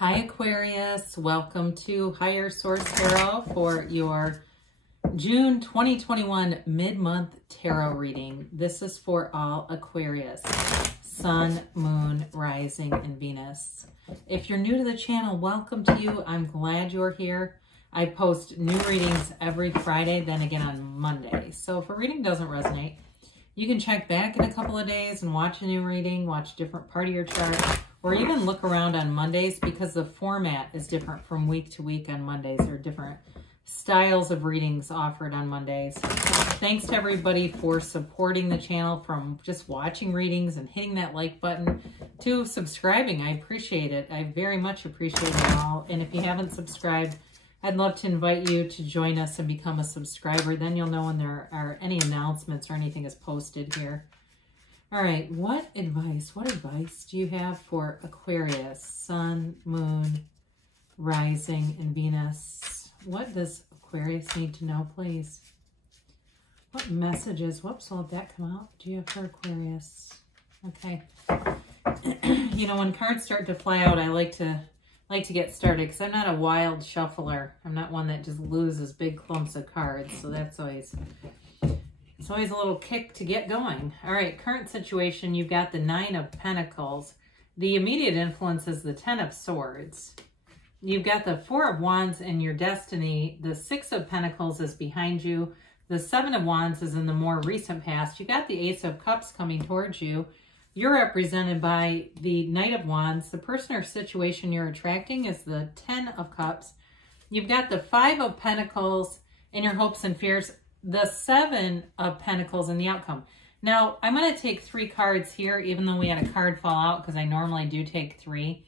Hi Aquarius, welcome to Higher Source Tarot for your June 2021 mid-month tarot reading. This is for all Aquarius, Sun, Moon, Rising, and Venus. If you're new to the channel, welcome to you. I'm glad you're here. I post new readings every Friday, then again on Monday. So if a reading doesn't resonate, you can check back in a couple of days and watch a new reading, watch a different part of your chart, or even look around on Mondays because the format is different from week to week on Mondays. There are different styles of readings offered on Mondays. Thanks to everybody for supporting the channel, from just watching readings and hitting that like button to subscribing. I appreciate it. I very much appreciate it all. And if you haven't subscribed, I'd love to invite you to join us and become a subscriber. Then you'll know when there are any announcements or anything is posted here. All right, what advice do you have for Aquarius, Sun, Moon, Rising, and Venus? What does Aquarius need to know, please? What messages, whoops, will that come out? Do you have for Aquarius? Okay. You know, when cards start to fly out, I like to get started because I'm not a wild shuffler. I'm not one that just loses big clumps of cards, so that's always... It's always a little kick to get going. All right, current situation, you've got the Nine of Pentacles. The immediate influence is the Ten of Swords. You've got the Four of Wands in your destiny. The Six of Pentacles is behind you. The Seven of Wands is in the more recent past. You got the Ace of Cups coming towards you. You're represented by the Knight of Wands. The person or situation you're attracting is the Ten of Cups. You've got the Five of Pentacles in your hopes and fears. The Seven of Pentacles and the outcome. Now, I'm going to take 3 cards here, even though we had a card fall out, because I normally do take 3.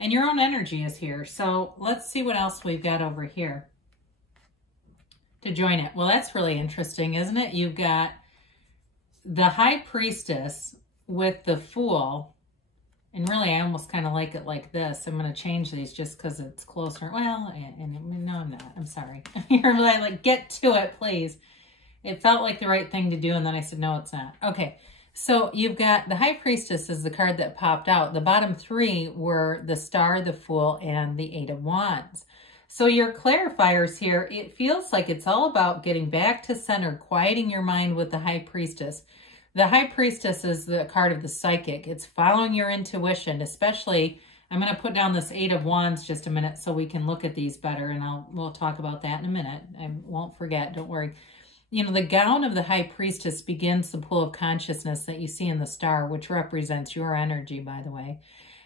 And your own energy is here. So let's see what else we've got over here to join it. Well, that's really interesting, isn't it? You've got the High Priestess with the Fool. And really, I almost kind of like it like this. I'm going to change these just because it's closer. Well, no, I'm not. I'm sorry. You're really like, get to it, please. It felt like the right thing to do, and then I said, no, it's not. Okay, so you've got the High Priestess is the card that popped out. The bottom 3 were the Star, the Fool, and the Eight of Wands. So your clarifiers here, it feels like it's all about getting back to center, quieting your mind with the High Priestess. The High Priestess is the card of the psychic. It's following your intuition, especially, I'm going to put down this Eight of Wands just a minute so we can look at these better, and we'll talk about that in a minute. I won't forget, don't worry. You know, the gown of the High Priestess begins the pool of consciousness that you see in the star, which represents your energy, by the way.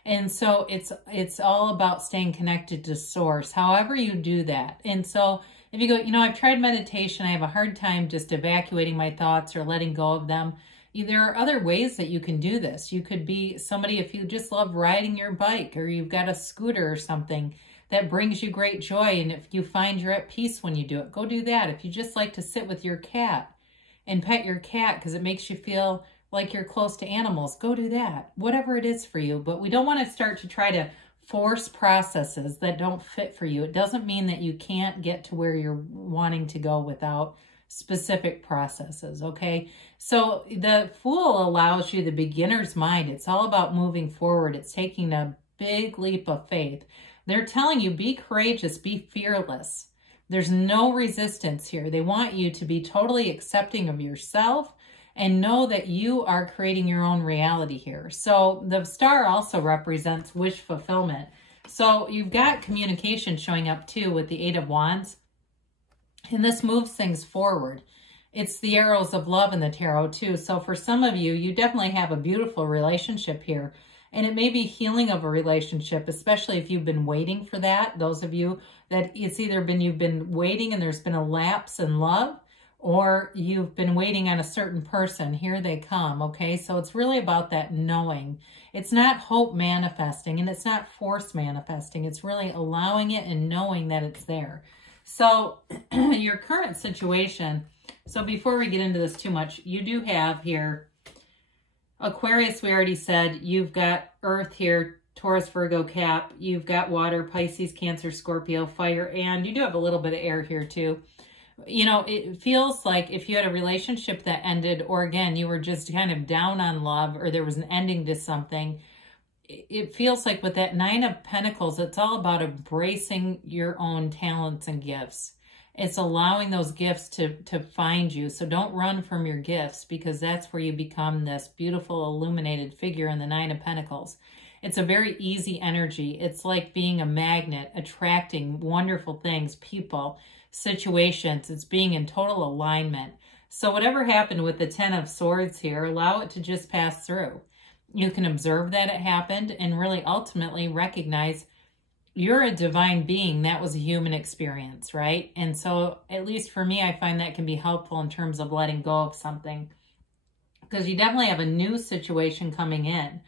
And so it's all about staying connected to source, however you do that. And so if you go, you know, I've tried meditation, I have a hard time just evacuating my thoughts or letting go of them. There are other ways that you can do this. You could be somebody, if you just love riding your bike, or you've got a scooter or something that brings you great joy, and if you find you're at peace when you do it, go do that. If you just like to sit with your cat and pet your cat because it makes you feel like you're close to animals, go do that. Whatever it is for you. But we don't want to start to try to force processes that don't fit for you. It doesn't mean that you can't get to where you're wanting to go without specific processes, okay? So the Fool allows you the beginner's mind. It's all about moving forward. It's taking a big leap of faith. They're telling you, be courageous, be fearless. There's no resistance here. They want you to be totally accepting of yourself and know that you are creating your own reality here. So the Star also represents wish fulfillment. So you've got communication showing up too with the Eight of Wands. And this moves things forward. It's the arrows of love in the tarot too. So for some of you, you definitely have a beautiful relationship here. And it may be healing of a relationship, especially if you've been waiting for that. Those of you that it's either been you've been waiting and there's been a lapse in love, or you've been waiting on a certain person. Here they come, okay? So it's really about that knowing. It's not hope manifesting, and it's not force manifesting. It's really allowing it and knowing that it's there. So your current situation, so before we get into this too much, you do have here Aquarius, we already said. You've got Earth here, Taurus, Virgo, Cap. You've got water, Pisces, Cancer, Scorpio, fire, and you do have a little bit of air here too. You know, it feels like if you had a relationship that ended, or again, you were just kind of down on love, or there was an ending to something, it feels like with that Nine of Pentacles, it's all about embracing your own talents and gifts. It's allowing those gifts to find you. So don't run from your gifts, because that's where you become this beautiful illuminated figure in the Nine of Pentacles. It's a very easy energy. It's like being a magnet, attracting wonderful things, people, situations. It's being in total alignment. So whatever happened with the Ten of Swords here, allow it to just pass through. You can observe that it happened and really ultimately recognize you're a divine being. That was a human experience, right? And so at least for me, I find that can be helpful in terms of letting go of something, because you definitely have a new situation coming in.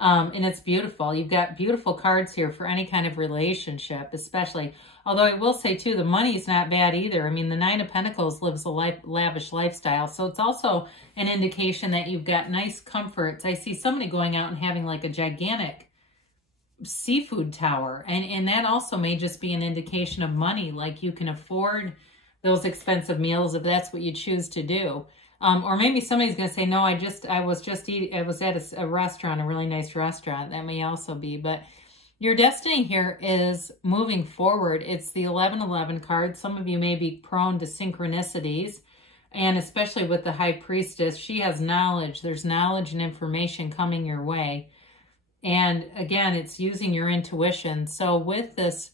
And it's beautiful. You've got beautiful cards here for any kind of relationship, especially. Although I will say, too, the money's not bad either. I mean, the Nine of Pentacles lives a lavish lifestyle. So it's also an indication that you've got nice comforts. I see somebody going out and having like a gigantic seafood tower. And that also may just be an indication of money. Like you can afford those expensive meals if that's what you choose to do. Or maybe somebody's going to say, no, I was at a restaurant, a really nice restaurant. That may also be, but your destiny here is moving forward. It's the 1111 card. Some of you may be prone to synchronicities, and especially with the High Priestess, she has knowledge. There's knowledge and information coming your way. And again, it's using your intuition. So with this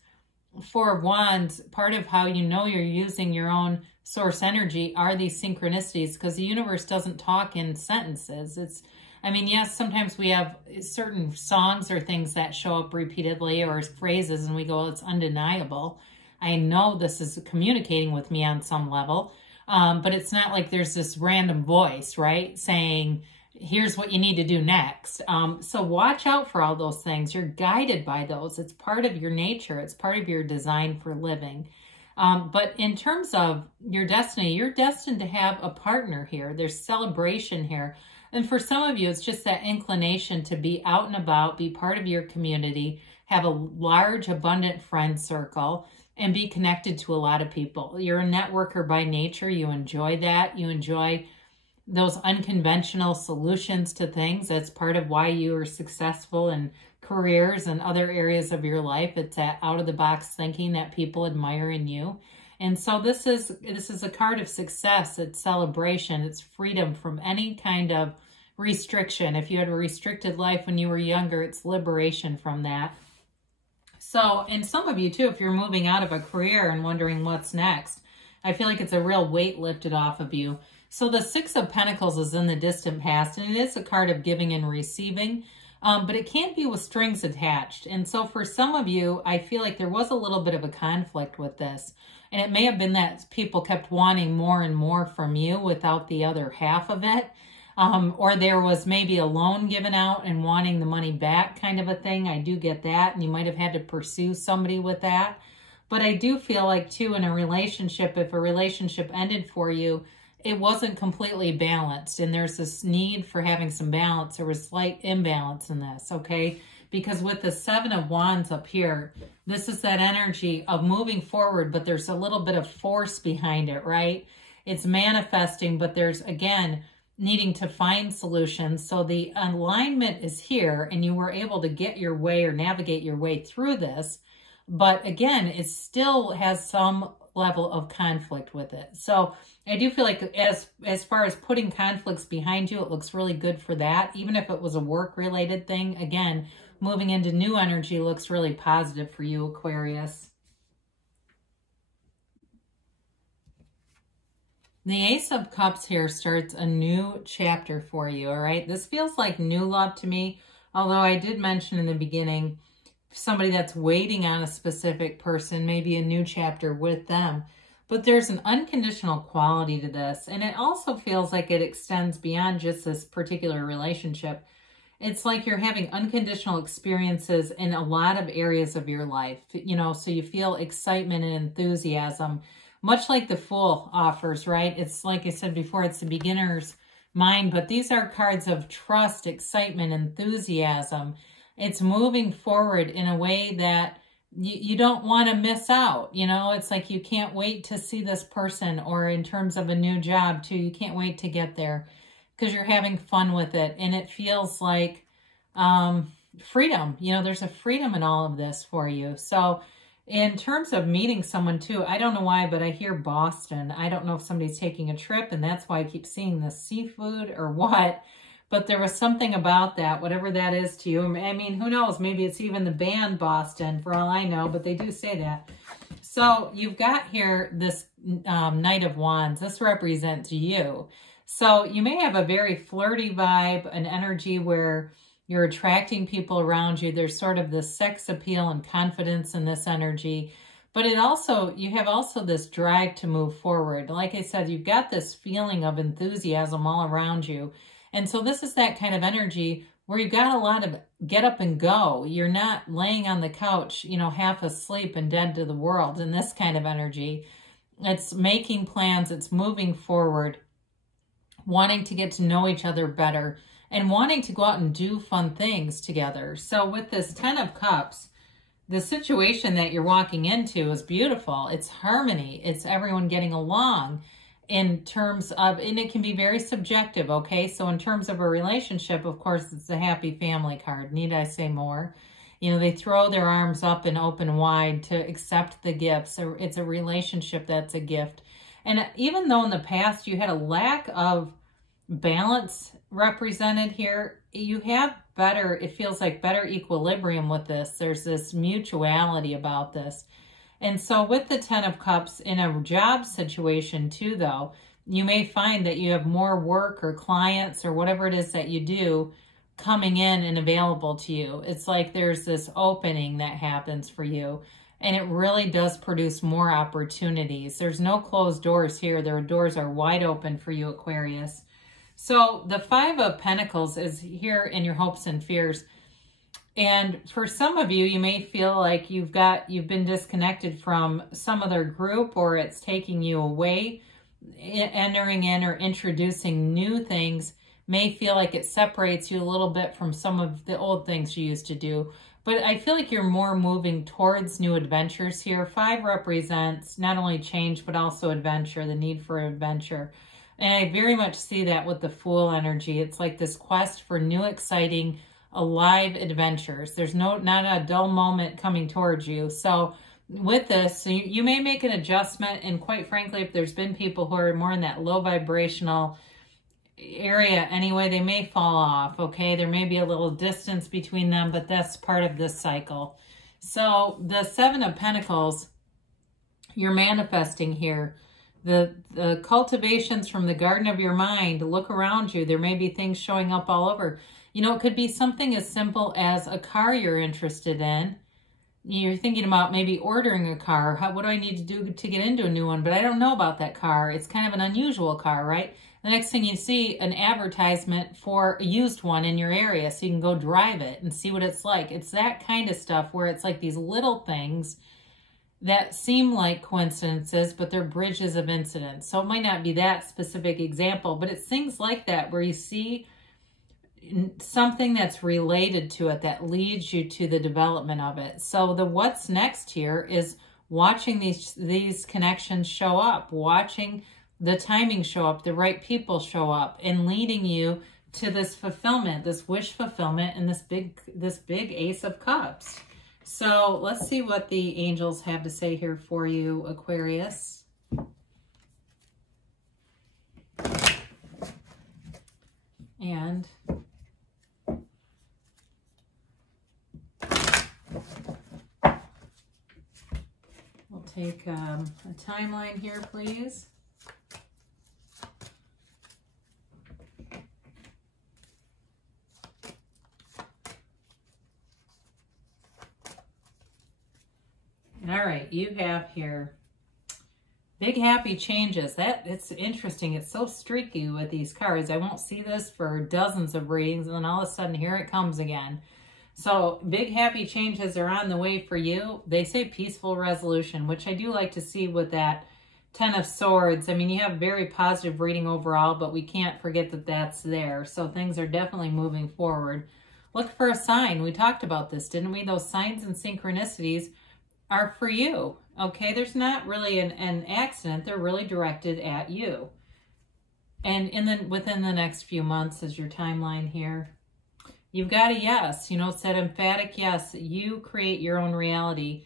Four of Wands, part of how you know you're using your own source energy are these synchronicities, because the universe doesn't talk in sentences. I mean, yes, sometimes we have certain songs or things that show up repeatedly, or phrases, and we go, well, it's undeniable. I know this is communicating with me on some level, but it's not like there's this random voice, right, saying, here's what you need to do next. So watch out for all those things. You're guided by those. It's part of your nature. It's part of your design for living. But in terms of your destiny, you're destined to have a partner here. There's celebration here. And for some of you, it's just that inclination to be out and about, be part of your community, have a large, abundant friend circle, and be connected to a lot of people. You're a networker by nature. You enjoy that. You enjoy those unconventional solutions to things. That's part of why you are successful in careers and other areas of your life. It's that out-of-the-box thinking that people admire in you. And so this is a card of success. It's celebration. It's freedom from any kind of restriction. If you had a restricted life when you were younger, it's liberation from that. So, and some of you too, if you're moving out of a career and wondering what's next, I feel like it's a real weight lifted off of you. So the Six of Pentacles is in the distant past, and it is a card of giving and receiving, but it can't be with strings attached. And so for some of you, I feel like there was a little bit of a conflict with this. And it may have been that people kept wanting more and more from you without the other half of it. Or there was maybe a loan given out and wanting the money back kind of a thing. I do get that. And you might have had to pursue somebody with that. But I do feel like, too, in a relationship, if a relationship ended for you, it wasn't completely balanced. And there's this need for having some balance. There was slight imbalance in this, okay? Because with the Seven of Wands up here, this is that energy of moving forward, but there's a little bit of force behind it, right? It's manifesting, but there's, again, needing to find solutions. So the alignment is here, and you were able to get your way or navigate your way through this. But again, it still has some level of conflict with it. So I do feel like as far as putting conflicts behind you, it looks really good for that. Even if it was a work-related thing, again, moving into new energy looks really positive for you, Aquarius. The Ace of Cups here starts a new chapter for you, all right? This feels like new love to me, although I did mention in the beginning, somebody that's waiting on a specific person, maybe a new chapter with them. But there's an unconditional quality to this, and it also feels like it extends beyond just this particular relationship. It's like you're having unconditional experiences in a lot of areas of your life, you know, so you feel excitement and enthusiasm, much like the Fool offers, right? It's like I said before, it's the beginner's mind, but these are cards of trust, excitement, enthusiasm. It's moving forward in a way that you don't want to miss out. You know, it's like you can't wait to see this person, or in terms of a new job too, you can't wait to get there because you're having fun with it. And it feels like freedom. You know, there's a freedom in all of this for you. So in terms of meeting someone too, I don't know why, but I hear Boston. I don't know if somebody's taking a trip and that's why I keep seeing the seafood or what, but there was something about that, whatever that is to you. I mean, who knows? Maybe it's even the band Boston for all I know, but they do say that. So you've got here this Knight of Wands. This represents you. So you may have a very flirty vibe, an energy where you're attracting people around you. There's sort of this sex appeal and confidence in this energy. But it also, you have also this drive to move forward. Like I said, you've got this feeling of enthusiasm all around you. And so this is that kind of energy where you've got a lot of get up and go. You're not laying on the couch, you know, half asleep and dead to the world in this kind of energy. It's making plans. It's moving forward, wanting to get to know each other better, and wanting to go out and do fun things together. So with this 10 of Cups, the situation that you're walking into is beautiful. It's harmony. It's everyone getting along in terms of, and it can be very subjective, okay? So in terms of a relationship, of course, it's a happy family card. Need I say more? You know, they throw their arms up and open wide to accept the gifts. So it's a relationship that's a gift. And even though in the past you had a lack of balance represented here, you have better, it feels like better equilibrium with this. There's this mutuality about this. And so with the 10 of Cups in a job situation too, though, you may find that you have more work or clients or whatever it is that you do coming in and available to you. It's like there's this opening that happens for you, and it really does produce more opportunities. There's no closed doors here. Their doors are wide open for you, Aquarius. So the 5 of Pentacles is here in your hopes and fears. And for some of you, you may feel like you've been disconnected from some other group, or it's taking you away. Entering in or introducing new things may feel like it separates you a little bit from some of the old things you used to do. But I feel like you're more moving towards new adventures here. 5 represents not only change, but also adventure, the need for adventure. And I very much see that with the Fool energy. It's like this quest for new, exciting, alive adventures. There's not a dull moment coming towards you. So with this, so you may make an adjustment. And quite frankly, if there's been people who are more in that low vibrational area anyway, they may fall off, okay? There may be a little distance between them, but that's part of this cycle. So the 7 of Pentacles, you're manifesting here. The cultivations from the garden of your mind, look around you. There may be things showing up all over. You know, it could be something as simple as a car you're interested in. You're thinking about maybe ordering a car. What do I need to do to get into a new one? But I don't know about that car. It's kind of an unusual car, right? The next thing you see, an advertisement for a used one in your area so you can go drive it and see what it's like. It's that kind of stuff where it's like these little things that seem like coincidences, but they're bridges of incidents. So it might not be that specific example, but it's things like that where you see something that's related to it that leads you to the development of it. So the what's next here is watching these connections show up, watching the timing show up, the right people show up, and leading you to this fulfillment, this wish fulfillment, and this big Ace of Cups. So let's see what the angels have to say here for you, Aquarius. And we'll take a timeline here, please. All right, you have here big happy changes. It's interesting. It's so streaky with these cards. I won't see this for dozens of readings, and then all of a sudden here it comes again. So big happy changes are on the way for you. They say peaceful resolution, which I do like to see with that 10 of Swords. I mean, you have very positive reading overall, but we can't forget that that's there. So things are definitely moving forward. Look for a sign. We talked about this, didn't we? Those signs and synchronicities are for you, okay? There's not really an accident. They're really directed at you. And within the next few months is your timeline here. You've got a yes, you know, it's that emphatic yes. You create your own reality,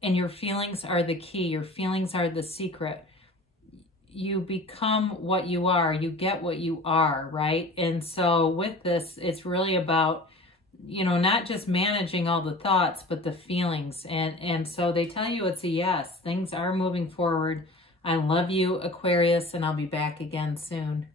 and your feelings are the key. Your feelings are the secret. You become what you are. You get what you are, right? And so with this, it's really about, you know, not just managing all the thoughts, but the feelings. And so they tell you it's a yes. Things are moving forward. I love you, Aquarius, and I'll be back again soon.